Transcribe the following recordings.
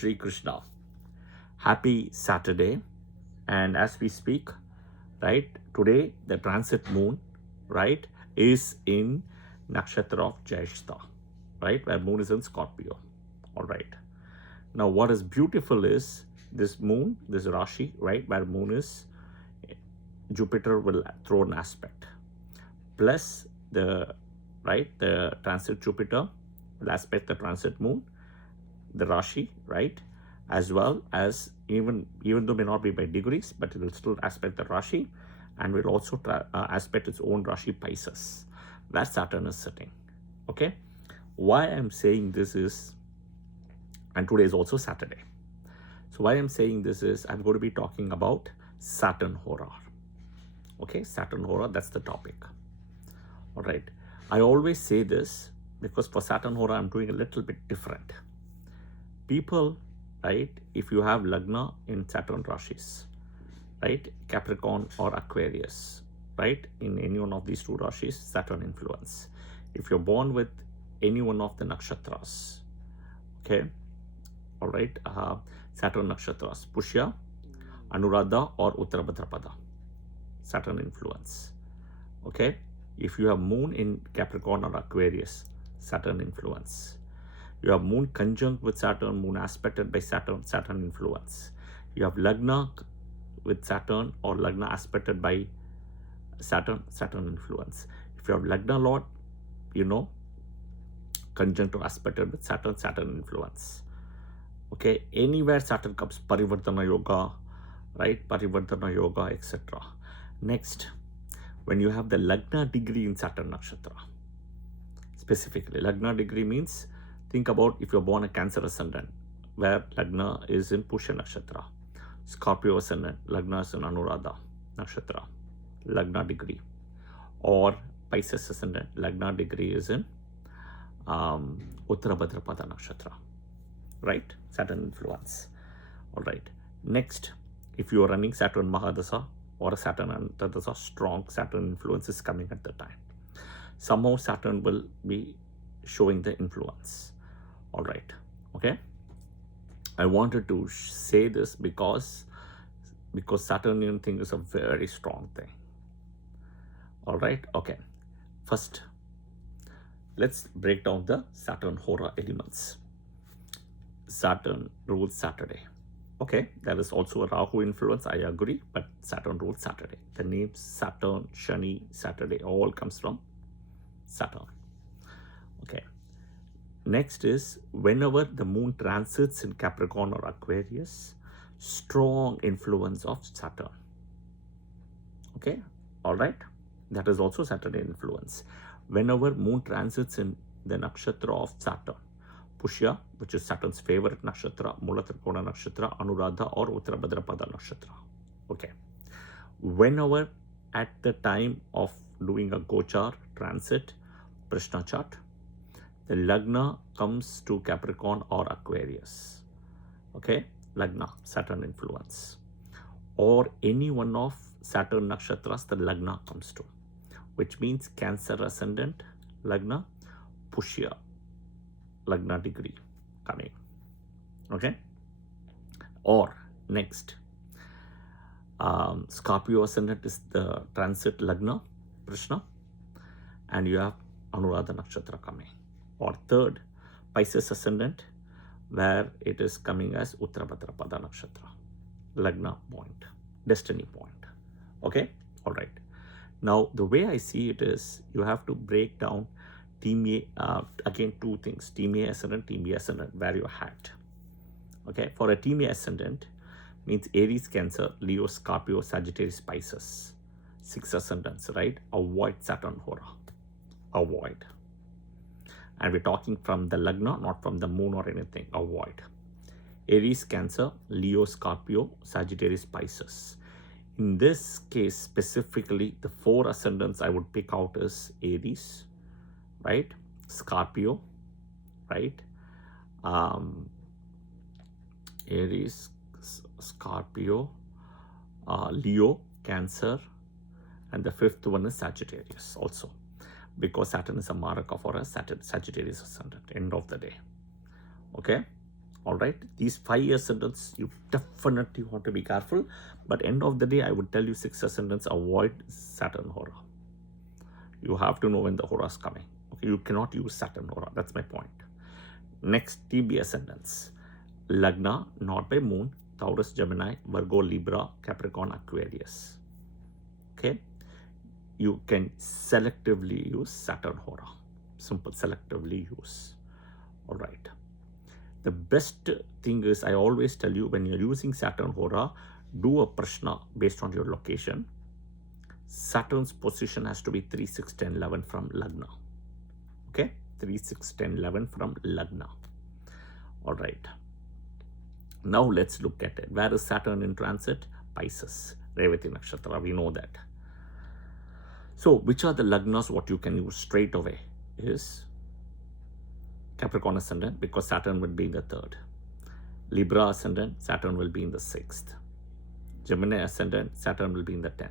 Shri Krishna. Happy Saturday. And as we speak, right, today the transit moon, right, is in Nakshatra of Jyeshta, right, where moon is in Scorpio. All right. Now, what is beautiful is this moon, this Rashi, right, where moon is, Jupiter will throw an aspect. Plus the, right, the transit Jupiter will aspect the transit moon, the Rashi, right, as well as even though may not be by degrees, but it will still aspect the Rashi and will also aspect its own Rashi Pisces, where Saturn is sitting. Okay, why I'm saying this is, and today is also Saturday. So why I'm saying this is, I'm going to be talking about Saturn Hora. Okay, Saturn Hora, that's the topic. All right, I always say this because for Saturn Hora, I'm doing a little bit different. People, right, if you have Lagna in Saturn Rashis, right, Capricorn or Aquarius, right, in any one of these two Rashis, Saturn influence. If you're born with any one of the Nakshatras, okay, all right, Saturn Nakshatras, Pushya, Anuradha or Uttarabhadrapada, Saturn influence. Okay, if you have moon in Capricorn or Aquarius, Saturn influence. You have moon conjunct with Saturn, moon aspected by Saturn, Saturn influence. You have Lagna with Saturn or Lagna aspected by Saturn, Saturn influence. If you have Lagna Lord, you know, conjunct or aspected with Saturn, Saturn influence. Okay, anywhere Saturn comes, Parivartana Yoga, right, Parivartana Yoga, etc. Next, when you have the Lagna degree in Saturn Nakshatra, specifically, Lagna degree means, think about if you're born a Cancer ascendant, where Lagna is in Pushya Nakshatra, Scorpio ascendant, Lagna is in Anuradha Nakshatra, Lagna degree, or Pisces ascendant, Lagna degree is in Uttarabhadrapada Nakshatra, right? Saturn influence. All right. Next, if you are running Saturn Mahadasa or a Saturn Antardasa, strong Saturn influence is coming at the time. Somehow Saturn will be showing the influence. All right. Okay. I wanted to say this because Saturnian thing is a very strong thing. All right. Okay. First, let's break down the Saturn Hora elements. Saturn rules Saturday. Okay, there is also a Rahu influence, I agree, but Saturn rules Saturday. The names Saturn, Shani, Saturday all comes from Saturn. Okay. Next is, whenever the moon transits in Capricorn or Aquarius, strong influence of Saturn. Okay, all right. That is also Saturday influence. Whenever moon transits in the nakshatra of Saturn, Pushya, which is Saturn's favorite nakshatra, Mula Trikona nakshatra, Anuradha or Uttarabhadrapada nakshatra. Okay. Whenever at the time of doing a Gochar transit, Prishna chart, the Lagna comes to Capricorn or Aquarius. Okay. Lagna, Saturn influence. Or any one of Saturn nakshatras the Lagna comes to, which means Cancer ascendant, Lagna, Pushya, Lagna degree coming. Okay. Or next, Scorpio ascendant is the transit Lagna, Krishna, and you have Anuradha nakshatra coming. Or third, Pisces ascendant, where it is coming as Uttarabhadrapada nakshatra, Lagna point, destiny point. Okay. All right. Now, the way I see it is, you have to break down Team A, again, two things, Team A ascendant, Team B ascendant, where you're at. Okay, for a Team A ascendant, means Aries, Cancer, Leo, Scorpio, Sagittarius, Pisces, 6 ascendants, right? Avoid Saturn Hora. Avoid. And we're talking from the Lagna, not from the moon or anything. Avoid. Aries, Cancer, Leo, Scorpio, Sagittarius, Pisces. In this case, specifically, the 4 ascendants I would pick out is Aries, right? Scorpio, right? Aries, Scorpio, Leo, Cancer, and the 5th one is Sagittarius also, because Saturn is a Maraka for a Sagittarius ascendant, end of the day. Okay. All right, these 5 ascendants, you definitely want to be careful. But end of the day, I would tell you 6 ascendants, avoid Saturn Hora. You have to know when the Hora is coming. Okay, you cannot use Saturn Hora. That's my point. Next, TB ascendants. Lagna, not by moon, Taurus, Gemini, Virgo, Libra, Capricorn, Aquarius. Okay, you can selectively use Saturn Hora. Simple, selectively use. All right. The best thing is, I always tell you, when you're using Saturn Hora, do a prashna based on your location. Saturn's position has to be 3, 6, 10, 11 from Lagna. Okay, 3, 6, 10, 11 from Lagna. All right. Now let's look at it. Where is Saturn in transit? Pisces, Revati Nakshatra. We know that. So, which are the Lagnas? What you can use straight away is Capricorn ascendant, because Saturn would be in the 3rd. Libra ascendant, Saturn will be in the 6th. Gemini ascendant, Saturn will be in the 10th.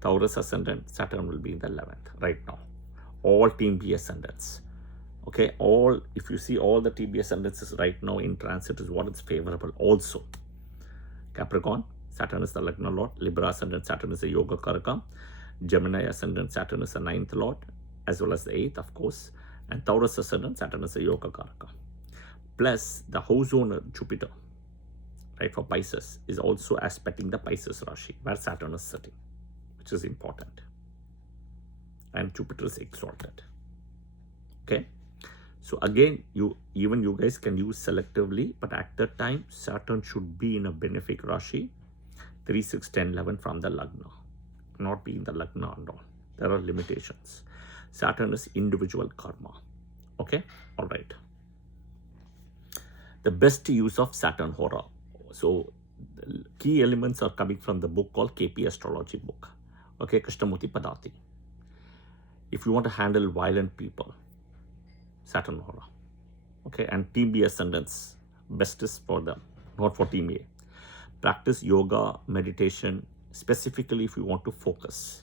Taurus ascendant, Saturn will be in the 11th right now. All Team B ascendants. Okay, all, if you see all the TB ascendants right now in transit is what is favorable also. Capricorn, Saturn is the Lagna Lord. Libra ascendant, Saturn is the Yoga Karaka. Gemini ascendant, Saturn is the 9th Lord, as well as the 8th, of course. And Taurus ascendant, Saturn is the Yoga Karaka. Plus, the house owner, Jupiter, right, for Pisces, is also aspecting the Pisces Rashi, where Saturn is sitting, which is important. And Jupiter is exalted. Okay. So again, you guys can use selectively, but at that time, Saturn should be in a benefic Rashi, 3, 6, 10, 11 from the Lagna, not be in the Lagna and all. There are limitations. Saturn is individual karma. Okay, all right. The best use of Saturn Hora. So the key elements are coming from the book called KP Astrology book. Okay, Krishnamurti Padati. If you want to handle violent people, Saturn Hora. Okay, and Team B ascendants, best is for them, not for Team A. Practice yoga, meditation, specifically if you want to focus.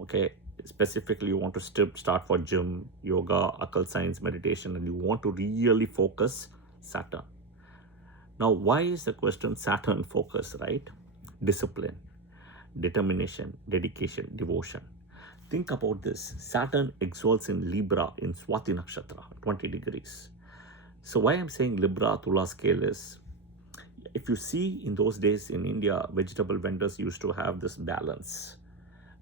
Okay, specifically you want to start for gym, yoga, occult science, meditation, and you want to really focus, Saturn. Now, why is the question Saturn focus, right? Discipline, determination, dedication, devotion. Think about this. Saturn exalts in Libra in Swati Nakshatra, 20 degrees. So why I'm saying Libra Tula scale is, if you see in those days in India, vegetable vendors used to have this balance,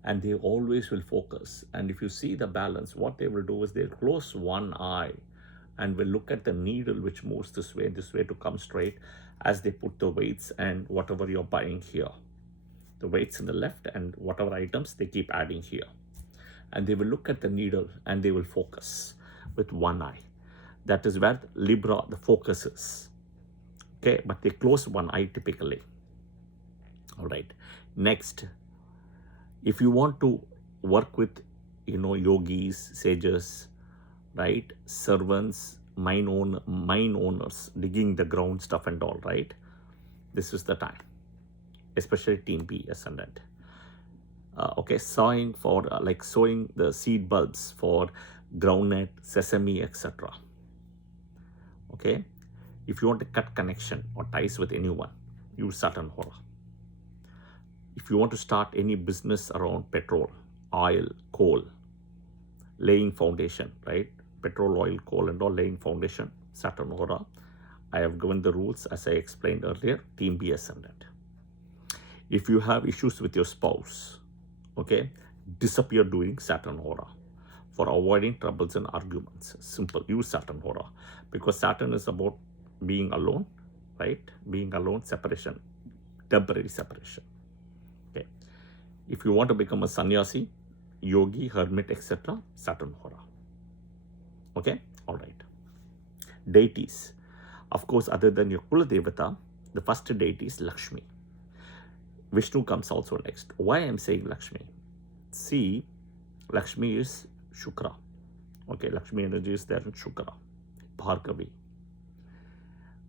and they always will focus. And if you see the balance, what they will do is they'll close one eye and will look at the needle which moves this way to come straight as they put the weights and whatever you're buying here. The weights in the left and whatever items they keep adding here. And they will look at the needle and they will focus with one eye. That is where Libra, the focus is. Okay, but they close one eye typically. All right. Next, if you want to work with, yogis, sages, right, servants, mine owners, digging the ground stuff and all, right, this is the time, especially Team B ascendant. Okay, sowing for sowing the seed bulbs for groundnut, sesame, etc. Okay, if you want to cut connection or ties with anyone, use Saturn Hora. If you want to start any business around petrol, oil, coal, laying foundation, right? Petrol, oil, coal and all, laying foundation, Saturn Hora. I have given the rules as I explained earlier, Team B ascendant. If you have issues with your spouse, okay, disappear during Saturn Hora for avoiding troubles and arguments. Simple, use Saturn Hora, because Saturn is about being alone, right? Being alone, separation, temporary separation. Okay. If you want to become a sannyasi, yogi, hermit, etc., Saturn Hora. Okay, all right. Deities. Of course, other than your Kula Devata, the first deity is Lakshmi. Vishnu comes also next. Why I'm saying Lakshmi? See, Lakshmi is Shukra. Okay, Lakshmi energy is there in Shukra, Bhargavi.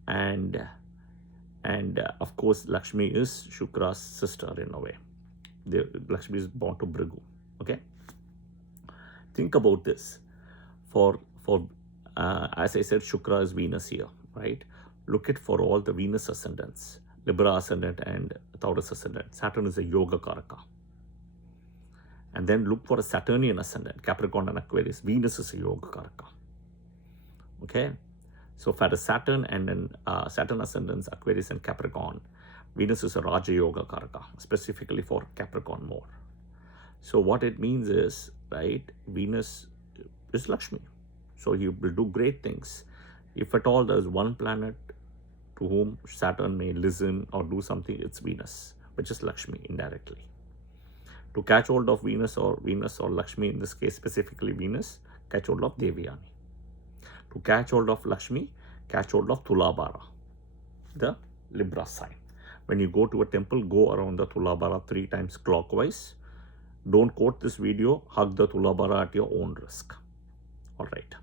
And of course, Lakshmi is Shukra's sister in a way. Lakshmi is born to Bhrigu. Okay, think about this. For as I said, Shukra is Venus here. right? Look at for all the Venus ascendants, Libra ascendant and Taurus ascendant. Saturn is a yoga karaka. And then look for a Saturnian ascendant, Capricorn and Aquarius. Venus is a yoga karaka. Okay? So for the Saturn and then Saturn ascendants, Aquarius and Capricorn, Venus is a Raja Yoga karaka, specifically for Capricorn more. So what it means is, right, Venus is Lakshmi. So he will do great things. If at all there's one planet to whom Saturn may listen or do something, it's Venus, which is Lakshmi indirectly. To catch hold of Venus or Lakshmi, in this case specifically Venus, catch hold of Devyani. To catch hold of Lakshmi, catch hold of Tulabhara, the Libra sign. When you go to a temple, go around the Tulabhara 3 times clockwise. Don't quote this video, hug the Tulabhara at your own risk. All right.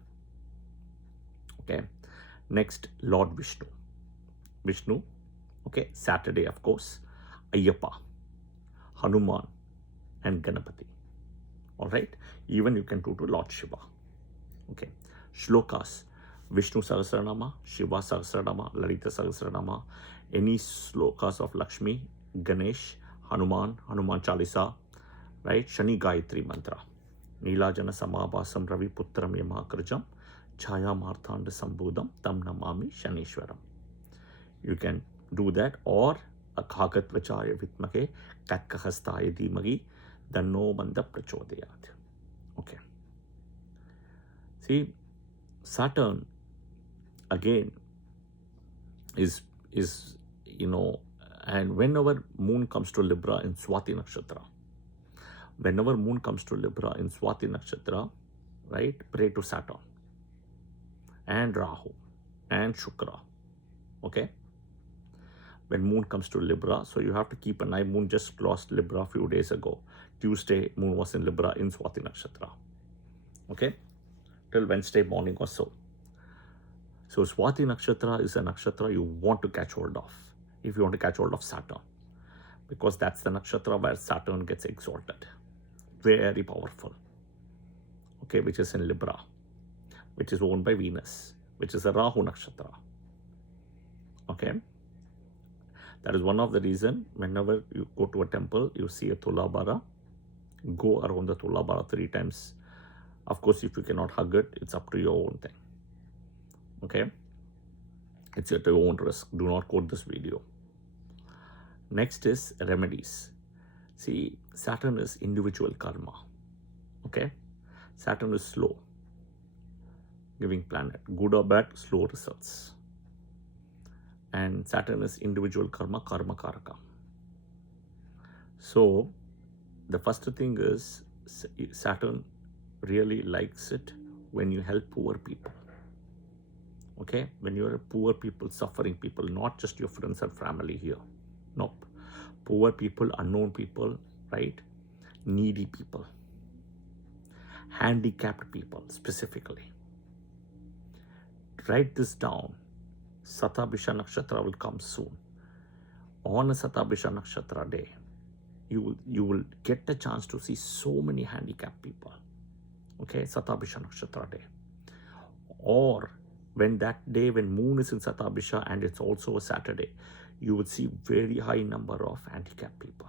Okay. Next, Lord Vishnu. Vishnu, okay, Saturday, of course, Ayyappa, Hanuman, and Ganapati. All right. Even you can do to Lord Shiva. Okay. Shlokas, Vishnu Sahasranama, Shiva Sahasranama, Lalita Sahasranama, any slokas of Lakshmi, Ganesh, Hanuman Chalisa, right? Shani Gayatri Mantra, Neelajana Samabhasam Ravi Putram Yamakrajam, Chaya Marthanda Sambudam, Tam Namami Shanishwaram. You can do that, or Akagat Vachaya Vitmake, Kakkahastaya Dhimagi, Danno Banda Prachodayat. Okay. See, Saturn again is and whenever moon comes to Libra in Swati Nakshatra, right, pray to Saturn and Rahu and Shukra. Okay. When moon comes to Libra, so you have to keep an eye. Moon just crossed Libra a few days ago. Tuesday, moon was in Libra in Swati Nakshatra. Okay. Till Wednesday morning or so. So Swati Nakshatra is a nakshatra you want to catch hold of if you want to catch hold of Saturn, because that's the nakshatra where Saturn gets exalted. Very powerful. Okay, which is in Libra, which is owned by Venus, which is a Rahu Nakshatra. Okay. That is one of the reasons whenever you go to a temple, you see a Tulabhara, go around the Tulabhara 3 times. Of course, if you cannot hug it, it's up to your own thing. Okay. It's at your own risk. Do not quote this video. Next is remedies. See, Saturn is individual karma. Okay. Saturn is slow giving planet. Good or bad, slow results. And Saturn is individual karma, karma karaka. So the first thing is Saturn really likes it when you help poor people. Okay, when you're poor people, suffering people, not just your friends and family here. Nope. Poor people, unknown people, right? Needy people, handicapped people specifically. Write this down. Satabhisha Nakshatra will come soon. On a Satabhisha Nakshatra day, you will get a chance to see so many handicapped people. Okay, Satabhisha Nakshatra day. Or when that day, when moon is in Satabhisha and it's also a Saturday, you would see very high number of handicapped people.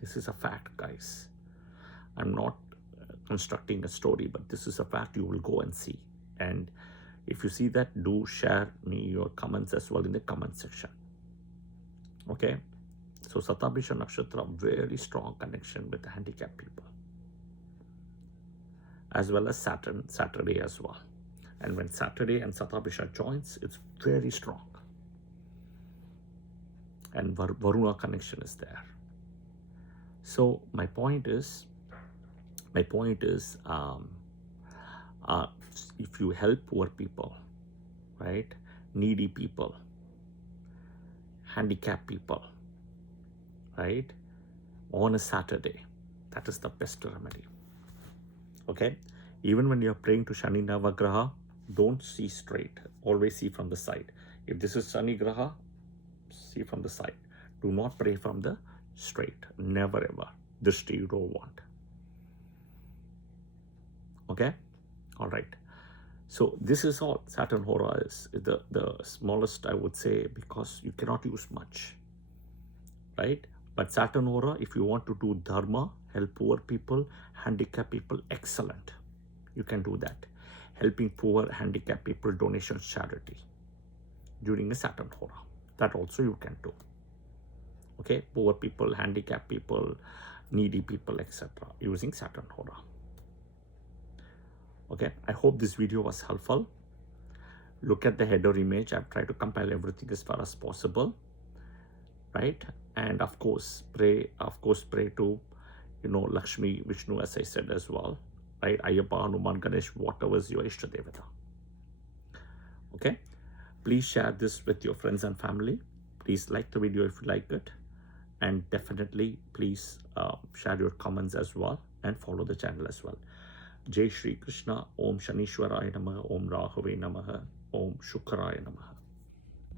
This is a fact, guys. I'm not constructing a story, but this is a fact you will go and see. And if you see that, do share me your comments as well in the comment section. Okay. So Satabhisha Nakshatra, very strong connection with the handicapped people. As well as Saturday as well. And when Saturday and Satabhisha joins, it's very strong. And Varuna connection is there. So my point is, if you help poor people, right, needy people, handicapped people, right, on a Saturday, that is the best remedy. Okay, even when you're praying to Shani Navagraha, don't see straight, always see from the side. If this is Shani Graha, see from the side. Do not pray from the straight, never ever. Drishti you don't want. Okay, all right. So this is all Saturn Hora is the smallest, I would say, because you cannot use much, right? But Saturn Hora, if you want to do dharma, help poor people, handicapped people, excellent. You can do that. Helping poor, handicapped people, donations, charity during a Saturn Hora. That also you can do. Okay, poor people, handicapped people, needy people, etc. using Saturn Hora. Okay, I hope this video was helpful. Look at the header image. I've tried to compile everything as far as possible, right? And of course pray to, Lakshmi, Vishnu, as I said as well, right? Ayyappa, Hanuman, Ganesh, whatever is your Ishta Devata. Okay, please share this with your friends and family. Please like the video if you like it, and definitely please share your comments as well, and follow the channel as well. Jai Shri Krishna. Om Shanishwaraya Namaha. Om Rahave Namaha. Om Shukraya Namaha.